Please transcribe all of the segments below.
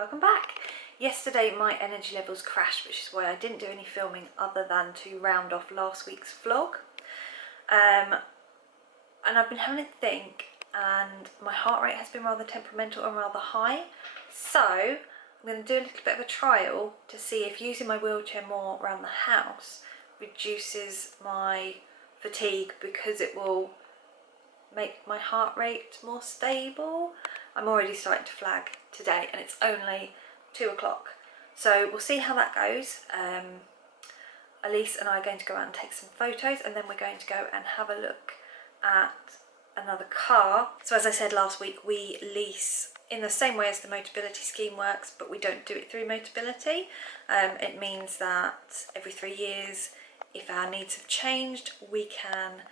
welcome back. Yesterday my energy levels crashed, which is why I didn't do any filming other than to round off last week's vlog. And I've been having a think, and my heart rate has been rather temperamental and rather high, so I'm going to do a little bit of a trial to see if using my wheelchair more around the house reduces my fatigue, because it will make my heart rate more stable. I'm already starting to flag today and it's only 2 o'clock, so we'll see how that goes. Elise and I are going to go out and take some photos, and then we're going to go and have a look at another car. So as I said last week, we lease in the same way as the Motability scheme works, but we don't do it through Motability. It means that every 3 years, if our needs have changed, we can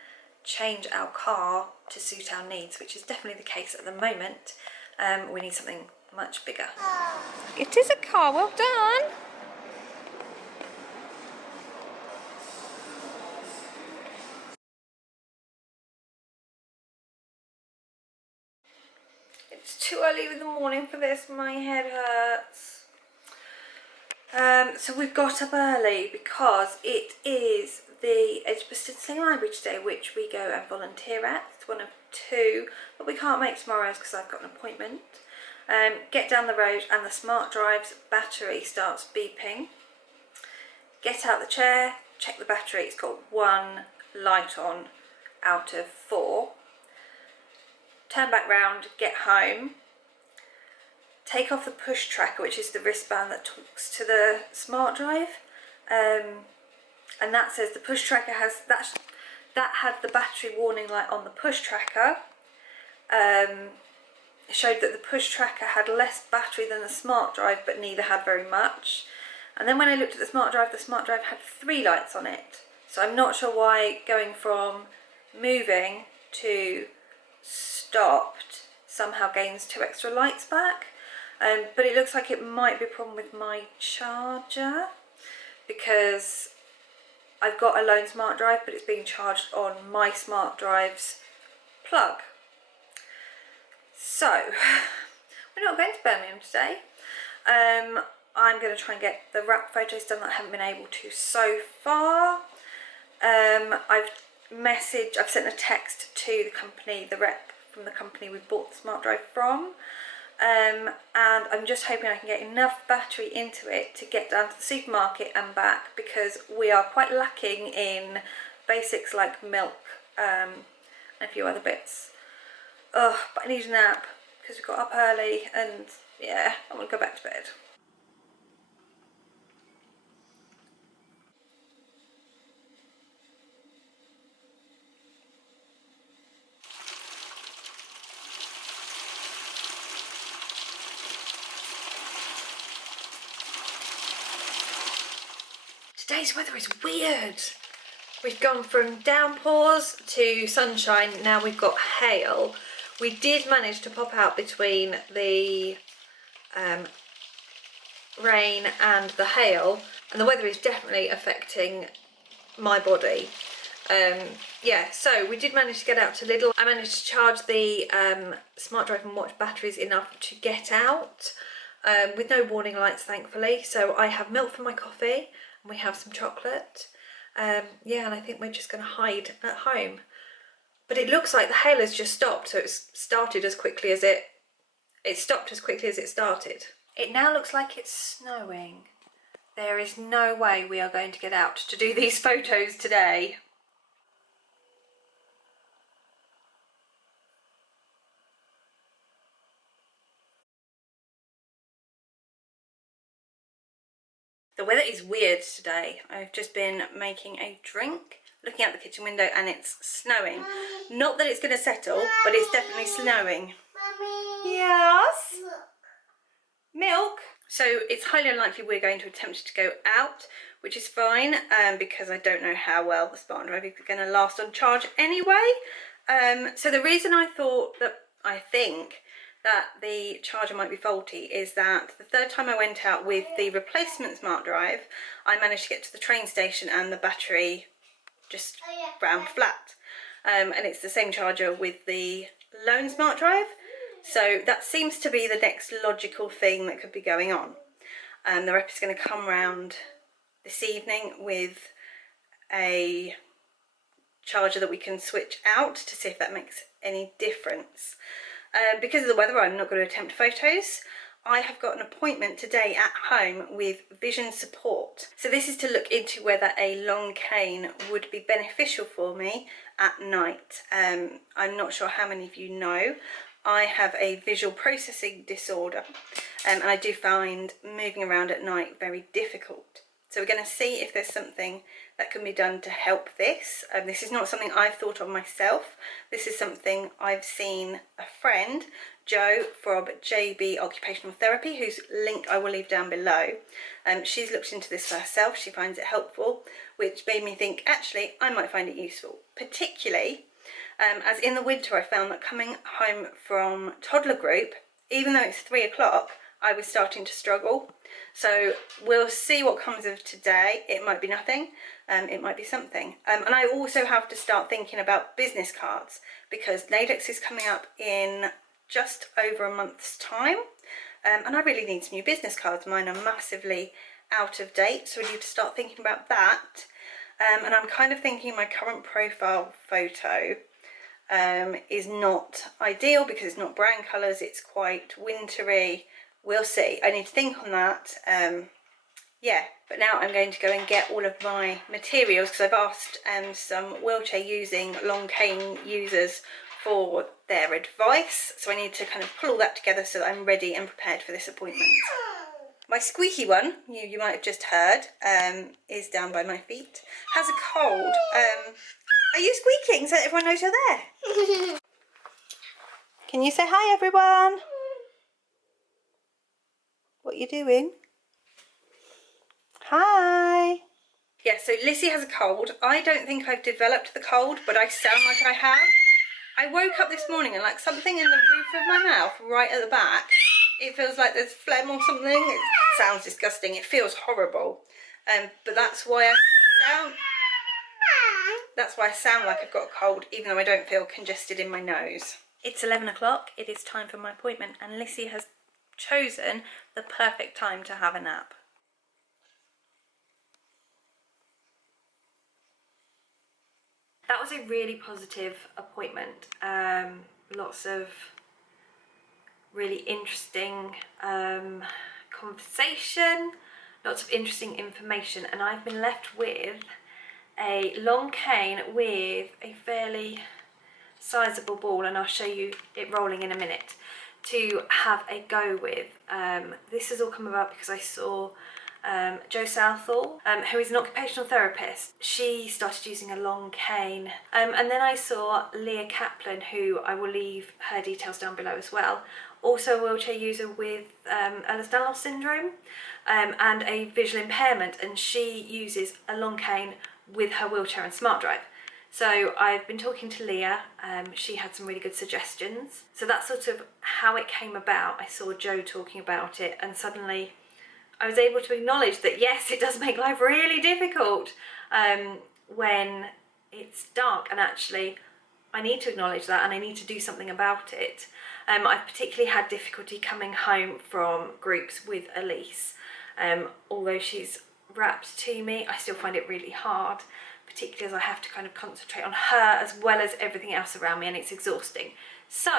change our car to suit our needs, which is definitely the case at the moment. We need something much bigger. It is a car, well done! It's too early in the morning for this, my head hurts. So we've got up early because it is the Edgbaston Sling Library today, which we go and volunteer at. It's one of 2, but we can't make tomorrow's because I've got an appointment. Get down the road and the SmartDrive's battery starts beeping. Get out the chair, check the battery, it's got 1 light on out of 4. Turn back round, get home. Take off the push tracker, which is the wristband that talks to the SmartDrive, and that says the push tracker has that had the battery warning light on the push tracker. It showed that the push tracker had less battery than the SmartDrive, but neither had very much. And then when I looked at the SmartDrive had 3 lights on it. So I'm not sure why going from moving to stopped somehow gains 2 extra lights back. But it looks like it might be a problem with my charger, because I've got a lone SmartDrive, but it's being charged on my SmartDrive's plug. So we're not going to Birmingham today. I'm going to try and get the wrap photos done that I haven't been able to so far. I've sent a text to the company, the rep from the company we bought the SmartDrive from. And I'm just hoping I can get enough battery into it to get down to the supermarket and back, because we are quite lacking in basics like milk and a few other bits. But I need a nap because we got up early, and yeah, I want to go back to bed. Today's weather is weird. We've gone from downpours to sunshine, now we've got hail. We did manage to pop out between the rain and the hail, and the weather is definitely affecting my body. Yeah, so we did manage to get out to Lidl. I managed to charge the SmartDrive and watch batteries enough to get out with no warning lights, thankfully. So I have milk for my coffee, and we have some chocolate. Yeah, and I think we're just going to hide at home. But it looks like the hail has just stopped, so it's started as quickly as it stopped as quickly as it started. It now looks like it's snowing. There is no way we are going to get out to do these photos today. The weather is weird today. I've just been making a drink, looking out the kitchen window, and it's snowing. Mommy. Not that it's going to settle, Mommy. But it's definitely snowing. Mommy. Yes? Milk? So it's highly unlikely we're going to attempt to go out, which is fine, because I don't know how well the SmartDrive is going to last on charge anyway. So the reason I think that the charger might be faulty is that the 3rd time I went out with the replacement SmartDrive, I managed to get to the train station and the battery just ran flat. And it's the same charger with the lone SmartDrive. So that seems to be the next logical thing that could be going on. The rep is going to come round this evening with a charger that we can switch out to see if that makes any difference. Because of the weather, I'm not going to attempt photos. I have got an appointment today at home with vision support. So this is to look into whether a long cane would be beneficial for me at night. I'm not sure how many of you know, I have a visual processing disorder, and I do find moving around at night very difficult. So we're going to see if there's something that can be done to help this. This is not something I've thought of myself. This is something I've seen a friend, Jo from JB Occupational Therapy, whose link I will leave down below. She's looked into this for herself. She finds it helpful, which made me think, actually, I might find it useful. Particularly, as in the winter I found that coming home from toddler group, even though it's 3 o'clock, I was starting to struggle. So we'll see what comes of today. It might be nothing, it might be something. And I also have to start thinking about business cards, because NAIDOX is coming up in just over a month's time, and I really need some new business cards. Mine are massively out of date, so we need to start thinking about that. And I'm kind of thinking my current profile photo is not ideal because it's not brown colours, it's quite wintry. We'll see. I need to think on that. Yeah, but now I'm going to go and get all of my materials, because I've asked some wheelchair using long cane users for their advice. So I need to kind of pull all that together so that I'm ready and prepared for this appointment. My squeaky one, you might have just heard, is down by my feet. Has a cold. Are you squeaking so that everyone knows you're there? Can you say hi, everyone? What are you doing? Hi. Yeah, so Lissie has a cold. I don't think I've developed the cold, but I sound like I have. I woke up this morning and like something in the roof of my mouth, right at the back, it feels like there's phlegm or something. It sounds disgusting. It feels horrible. But that's why I sound like I've got a cold, even though I don't feel congested in my nose. It's 11 o'clock. It is time for my appointment, and Lissie has chosen the perfect time to have a nap. That was a really positive appointment. Lots of really interesting conversation, lots of interesting information, and I've been left with a long cane with a fairly sizable ball, and I'll show you it rolling in a minute, to have a go with. This has all come about because I saw Jo Southall, who is an occupational therapist. She started using a long cane, and then I saw Leah Kaplan, who I will leave her details down below as well, also a wheelchair user with Ehlers-Danlos syndrome and a visual impairment, and she uses a long cane with her wheelchair and SmartDrive. So I've been talking to Leah, she had some really good suggestions. So that's sort of how it came about. I saw Jo talking about it, and suddenly I was able to acknowledge that yes, it does make life really difficult when it's dark, and actually I need to acknowledge that and I need to do something about it. I've particularly had difficulty coming home from groups with Elise. Although she's wrapped to me, I still find it really hard, particularly as I have to kind of concentrate on her as well as everything else around me, and it's exhausting. So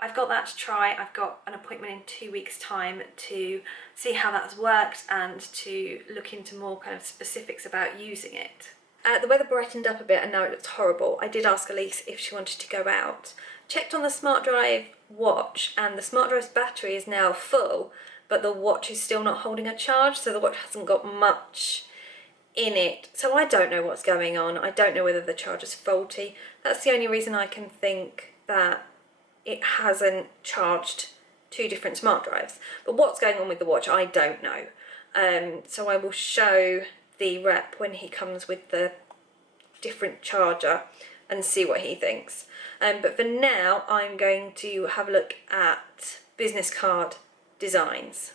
I've got that to try. I've got an appointment in 2 weeks' time to see how that's worked and to look into more kind of specifics about using it. The weather brightened up a bit and now it looks horrible. I did ask Elise if she wanted to go out. Checked on the SmartDrive watch, and the SmartDrive's battery is now full, but the watch is still not holding a charge, so the watch hasn't got much in it. So I don't know what's going on. I don't know whether the charger's faulty. That's the only reason I can think that it hasn't charged 2 different SmartDrives. But what's going on with the watch, I don't know. So I will show the rep when he comes with the different charger and see what he thinks. But for now, I'm going to have a look at business card designs.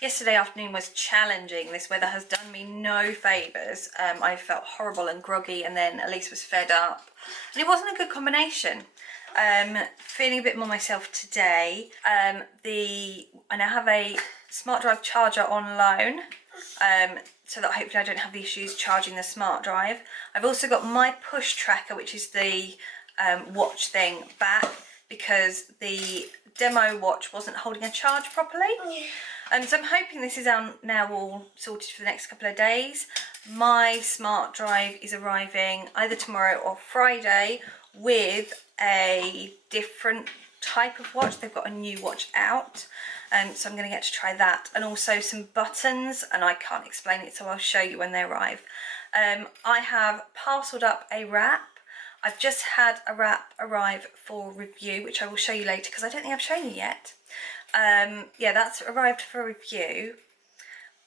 Yesterday afternoon was challenging. This weather has done me no favours. I felt horrible and groggy, and then Elise was fed up. And it wasn't a good combination. Feeling a bit more myself today. I now have a SmartDrive charger on loan, so that hopefully I don't have the issues charging the SmartDrive. I've also got my push tracker, which is the watch thing, back because the demo watch wasn't holding a charge properly. So I'm hoping this is now all sorted for the next couple of days. My SmartDrive is arriving either tomorrow or Friday with a different type of watch. They've got a new watch out, so I'm going to get to try that, and also some buttons, and I can't explain it, so I'll show you when they arrive. I have parcelled up a wrap. I've just had a wrap arrive for review, which I will show you later because I don't think I've shown you yet. Yeah, that's arrived for review.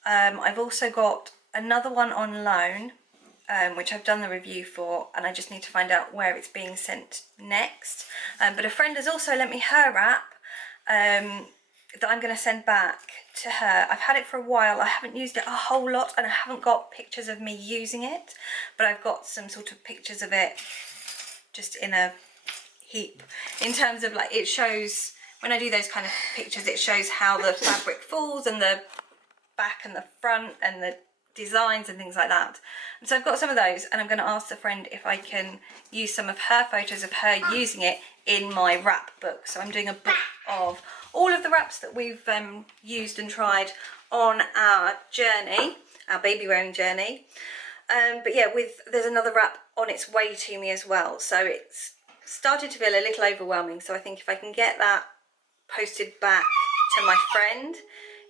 I've also got another one on loan, which I've done the review for, and I just need to find out where it's being sent next. But a friend has also lent me her wrap that I'm going to send back to her. I've had it for a while. I haven't used it a whole lot, and I haven't got pictures of me using it, but I've got some sort of pictures of it just in a heap, in terms of like, it shows, when I do those kind of pictures, it shows how the fabric falls and the back and the front and the designs and things like that. And so I've got some of those, and I'm going to ask a friend if I can use some of her photos of her using it in my wrap book. So I'm doing a book of all of the wraps that we've used and tried on our journey, our baby wearing journey. But yeah, there's another wrap on its way to me as well, so it's started to feel a little overwhelming. So I think if I can get that posted back to my friend,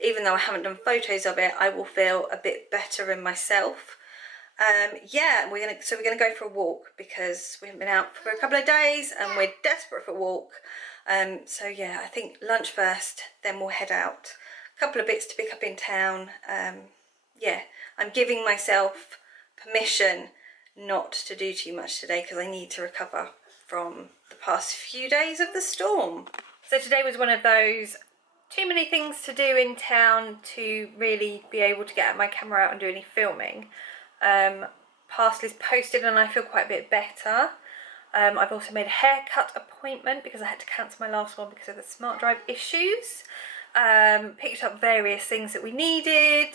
even though I haven't done photos of it, I will feel a bit better in myself. Yeah, we're gonna go for a walk because we haven't been out for a couple of days and we're desperate for a walk. So yeah, I think lunch first, then we'll head out. A couple of bits to pick up in town. Yeah, I'm giving myself permission not to do too much today because I need to recover from the past few days of the storm. So today was one of those too many things to do in town to really be able to get my camera out and do any filming. Parcel is posted and I feel quite a bit better. I've also made a haircut appointment because I had to cancel my last one because of the SmartDrive issues. Picked up various things that we needed.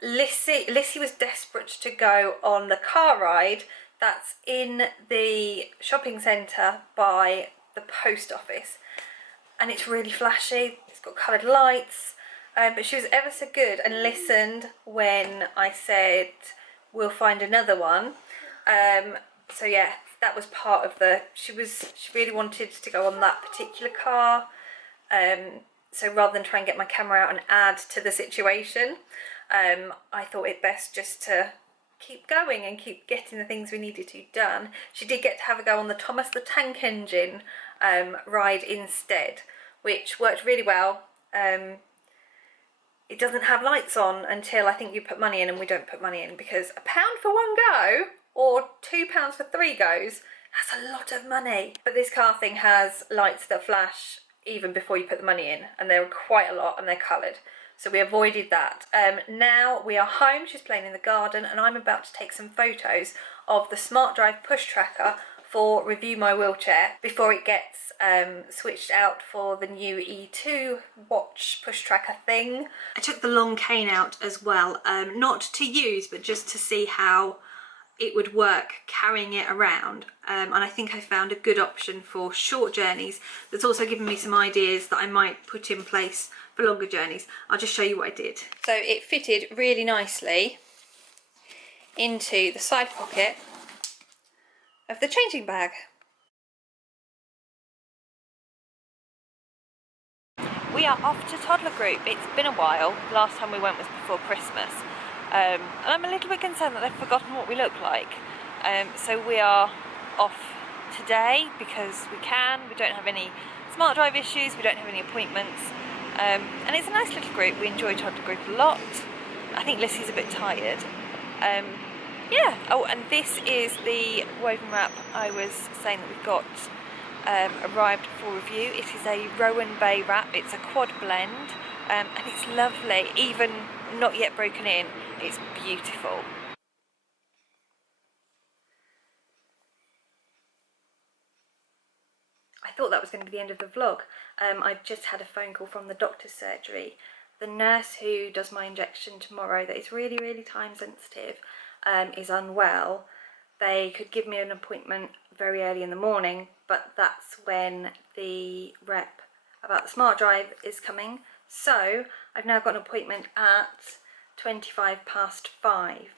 Lissie was desperate to go on the car ride that's in the shopping centre by the post office, and it's really flashy, it's got coloured lights, but she was ever so good and listened when I said we'll find another one. So yeah, that was part of she really wanted to go on that particular car, so rather than try and get my camera out and add to the situation, I thought it best just to keep going and keep getting the things we needed to done. She did get to have a go on the Thomas the Tank Engine ride instead, which worked really well. It doesn't have lights on until I think you put money in, and we don't put money in because £1 for one go or £2 for 3 goes, that's a lot of money. But this car thing has lights that flash even before you put the money in, and they're quite a lot and they're coloured. So we avoided that. Now we are home, she's playing in the garden, and I'm about to take some photos of the SmartDrive push tracker for Review My Wheelchair before it gets switched out for the new E2 watch push tracker thing. I took the long cane out as well, not to use, but just to see how it would work carrying it around, and I think I found a good option for short journeys that's also given me some ideas that I might put in place for longer journeys. I'll just show you what I did. So it fitted really nicely into the side pocket of the changing bag. We are off to toddler group. It's been a while. Last time we went was before Christmas. And I'm a little bit concerned that they've forgotten what we look like. So we are off today because we can. We don't have any SmartDrive issues, we don't have any appointments. And it's a nice little group. We enjoy toddler group a lot. I think Lissie's a bit tired. Yeah. Oh, and this is the woven wrap I was saying that we've got arrived for review. It is a Rowan Bay wrap. It's a quad blend. and it's lovely, even not yet broken in. It's beautiful. I thought that was going to be the end of the vlog. I've just had a phone call from the doctor's surgery. The nurse who does my injection tomorrow, that is really, really time sensitive, is unwell. They could give me an appointment very early in the morning, but that's when the rep about the SmartDrive is coming. So I've now got an appointment at 5:25.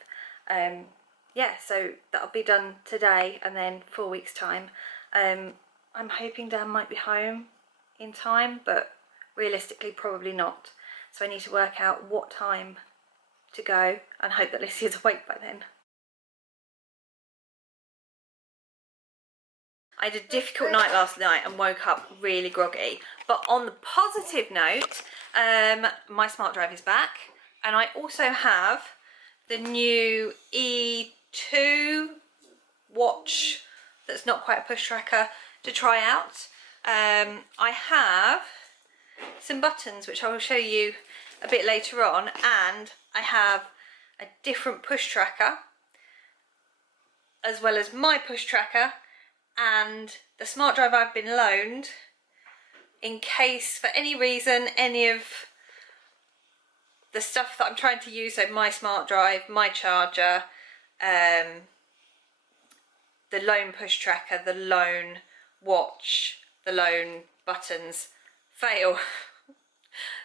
Yeah, so that'll be done today, and then 4 weeks time. I'm hoping Dan might be home in time, but realistically probably not. So I need to work out what time to go and hope that Lissie is awake by then. I had a difficult night last night and woke up really groggy. But on the positive note, my SmartDrive is back, and I also have the new E2 watch that's not quite a push tracker to try out. I have some buttons which I will show you a bit later on, and I have a different push tracker as well as my push tracker and the SmartDrive I've been loaned in case for any reason any of the stuff that I'm trying to use, so my SmartDrive, my charger, the lone push tracker, the lone watch, the lone buttons fail.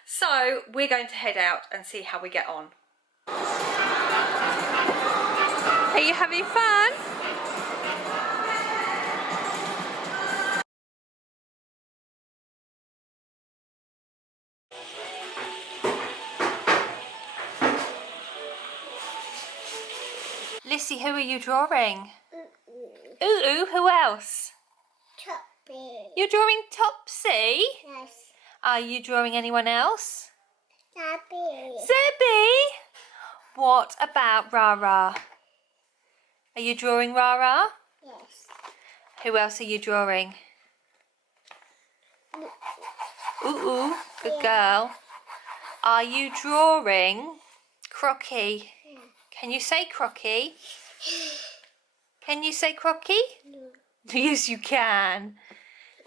So we're going to head out and see how we get on. Are you having fun? Lissie, who are you drawing? Ooh, who else? Topsy. You're drawing Topsy? Yes. Are you drawing anyone else? Zebby. Zebby? What about Raa Raa? Are you drawing Raa Raa? Yes. Who else are you drawing? Ooh, good girl. Are you drawing Crocky? Yeah. Can you say Crocky? Can you say Crocky? No. Yes, you can.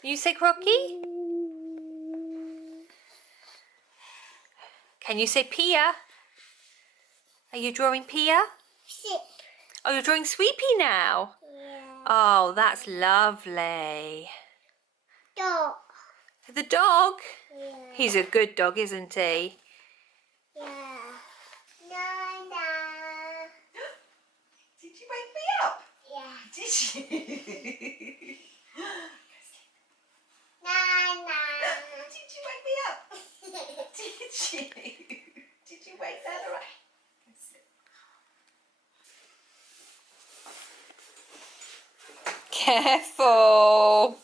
Can you say Crocky? Can you say Pia? Are you drawing Pia? Sit. Oh, you're drawing Sweepy now? Yeah. Oh, that's lovely. Dog. The dog? Yeah. He's a good dog, isn't he? Yeah. Nana. Did you wake me up? Yeah. Did you? Nana. Did you wake me up? Did you? Did you wake Nana up? Careful.